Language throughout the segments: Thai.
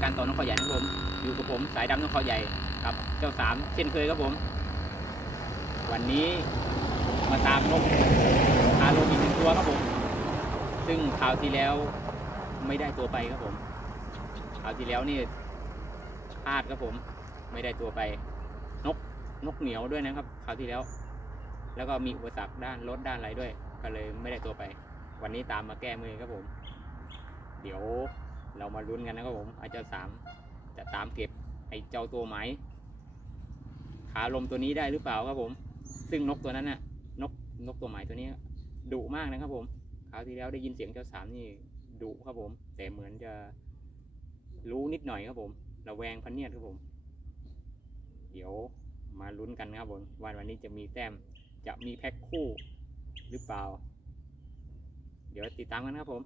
ในการต่อนกเขาใหญ่นะครับผม อยู่กับผมสายดำนกเขาใหญ่กับเจ้าสามเช่นเคยครับผม วันนี้มาตามนกอาโลอีกหนึ่งตัวครับผม ซึ่งคราวที่แล้วไม่ได้ตัวไปครับผมคราวที่แล้วนี่พลาดครับผม ไม่ได้ตัวไป นกนกเหนียวด้วยนะครับคราวที่แล้ว แล้วก็มีอุปสรรคด้านรถด้านอะไรด้วย ก็เลยไม่ได้ตัวไป วันนี้ตามมาแก้มือครับผม เดี๋ยว เรามาลุ้นกันนะครับผมอาจารย์สามจะตามเก็บไอ้เจ้าตัวไหมขาลมตัวนี้ได้หรือเปล่าครับผม ซึ่งนกตัวนั้นน่ะ นกนกตัวไหมตัวนี้ดุมากนะครับผมคราวที่แล้วได้ยินเสียงเจ้าสามนี่ดุครับผม แต่เหมือนจะรู้นิดหน่อยครับผมระแวงพันเนียดครับผม เดี๋ยวมาลุ้นกันครับผมวันวันนี้จะมีแต้มจะมีแพ็คคู่หรือเปล่า เดี๋ยวติดตามกันครับผม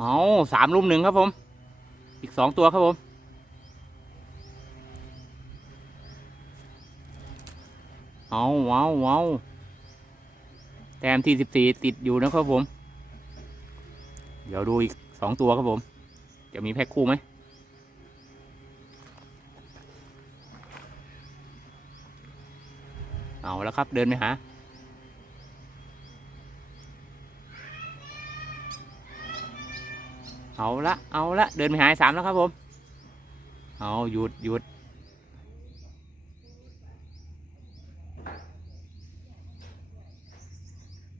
เอาสามลุมหนึ่งครับผม อีกสองตัวครับผม เอาเอาเอาแต้มที่สิบสี่ติดอยู่นะครับผม เดี๋ยวดูอีกสองตัวครับผม จะมีแพ็คคู่ไหมเอาแล้วครับเดินไปหา เอาละเอาละเดินไปหาไอ้สามแล้วครับผม เอาหยุดหยุด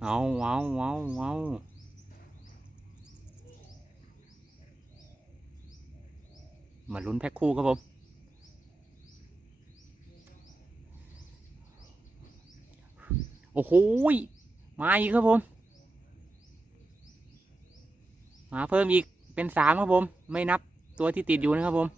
เอาเอาเอาเอามาลุ้นแพ็คคู่ครับผม โอ้โหมาอีกครับผม มาเพิ่มอีก เป็นสามครับผม ไม่นับตัวที่ติดอยู่นะครับผม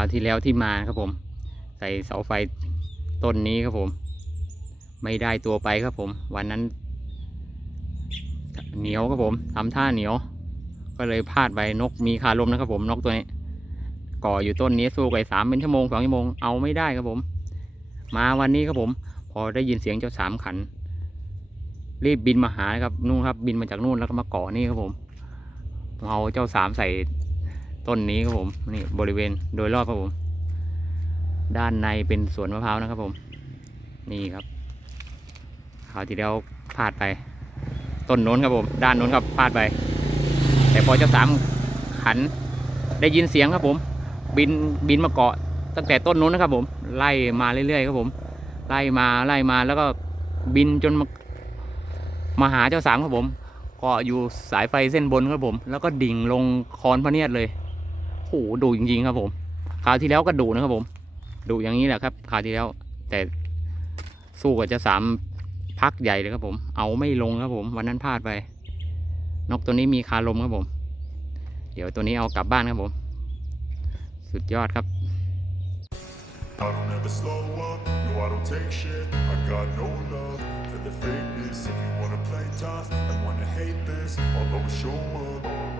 าวที่แล้วที่มาครับผม ใส่เสาไฟต้นนี้ครับผม ไม่ได้ตัวไปครับผม วันนั้น เหนียวครับผมทำท่าเหนียว ก็เลยพลาดไปนกมีคาลมนะครับผมนกตัวนี้ ก่ออยู่ต้นนี้สู้ไปสามเป็นชั่วโมงสองชั่วโมงเอาไม่ได้ครับผม มาวันนี้ครับผม พอได้ยินเสียงเจ้าสามขัน รีบบินมาหาครับนู่นครับ บินมาจากนู่นแล้วก็มาเกาะนี่ครับผมเอาเจ้าสามใส่ ต้นนี้ครับผมนี่บริเวณโดยรอบครับผม ด้านในเป็นสวนมะพร้าวนะครับผม นี่ครับคราวที่แล้วพลาดไป ต้นโน้นครับผม ด้านโน้นครับพลาดไป แต่พอเจ้าสามขันได้ยินเสียงครับผม บินบินมาเกาะตั้งแต่ต้นโน้นนะครับผม ไล่มาเรื่อยๆครับผม ไล่มาไล่มาแล้วก็บินจนมามาหาเจ้าสามครับผมเกาะอยู่สายไฟเส้นบนครับผม แล้วก็ดิ่งลงคอนพระเนียดเลย โอ้โหดุจริงๆครับผมคราวที่แล้วก็ดุนะครับผมดุอย่างนี้แหละครับคราวที่แล้ว แต่สู้กับจ้าสามพักใหญ่เลยครับผม เอาไม่ลงครับผม วันนั้นพลาดไป นกตัวนี้มีคาลมครับผม เดี๋ยวตัวนี้เอากลับบ้านครับผม สุดยอดครับ I don't ever slow up, no I don't take shit I got no love for the fakeness If you wanna play tough and wanna hate this I'll always show up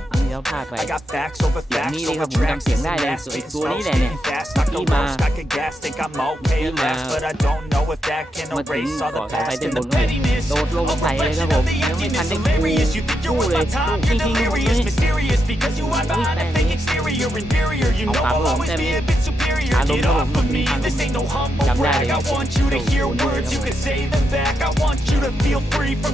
แล้วพลาดไป I got facts over อย่าง facts นี้เลยค over รับผม tracks จำเสียงได้เลย Last ไอ้ spitting ตัว slow นี้แหละเนี่ย spitting fast Not the ที่มา worst I could gas think I'm okay ที่ at มา last But I don't know if that can มาถึง erase all the เกาะสายไฟ past เส้น and บ the นเลย pettiness โดดลงมาใส่เลยครับผมยังไม่ทันได้กู Hilarious. You think you're กู้ worth เลย my time? จ You're ริงๆครับผม delirious, นี่ mysterious Because you hide behind a fake exterior Inferior, you know Ang I'll pablo, always be Temi. a bit superior Ano Get mo, off of me, ano? this ain't no humble Jam brag dali. I want you to So, hear uno words, naman. you can say them back I want you to feel free from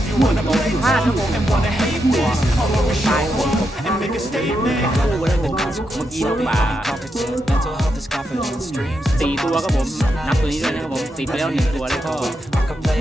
ตีตัวก็ผมนับตัวนี้ด้วยนะครับผมตีไปแล้วหนึ่งตัวแล้วก็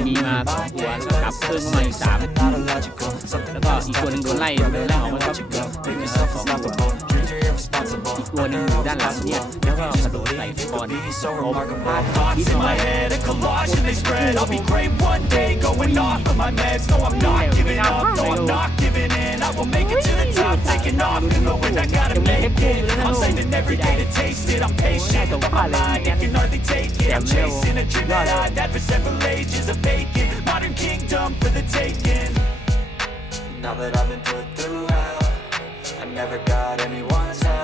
มีมาสองตัวแล้วกลับเพิ่มเข้ามาอีกสามแล้วก็อีกตัวหนึ่งโดนไล่ไล่ออกมาครับเป็นสองตัว unstoppable. Dreams are irresponsible. อีกตัวหนึ่งอยู่ด้านหลังเนี่ยแล้วก็กระโดดใส่ฟุตบอล Be so ผมพลาด remarkable. Thoughts คิด in เอาไว้ my head, a collage and they spread I'll be great one day, going off of my meds No, I'm not giving up, no, I'm not giving in I will make it to the top, taking off You know when I gotta make it I'm saving every day to taste it I'm patient, but my mind, it can hardly take it I'm chasing a dream that I've had for several ages A vacant, modern kingdom for the taking Now that I've been put through hell, I never got anyone's help.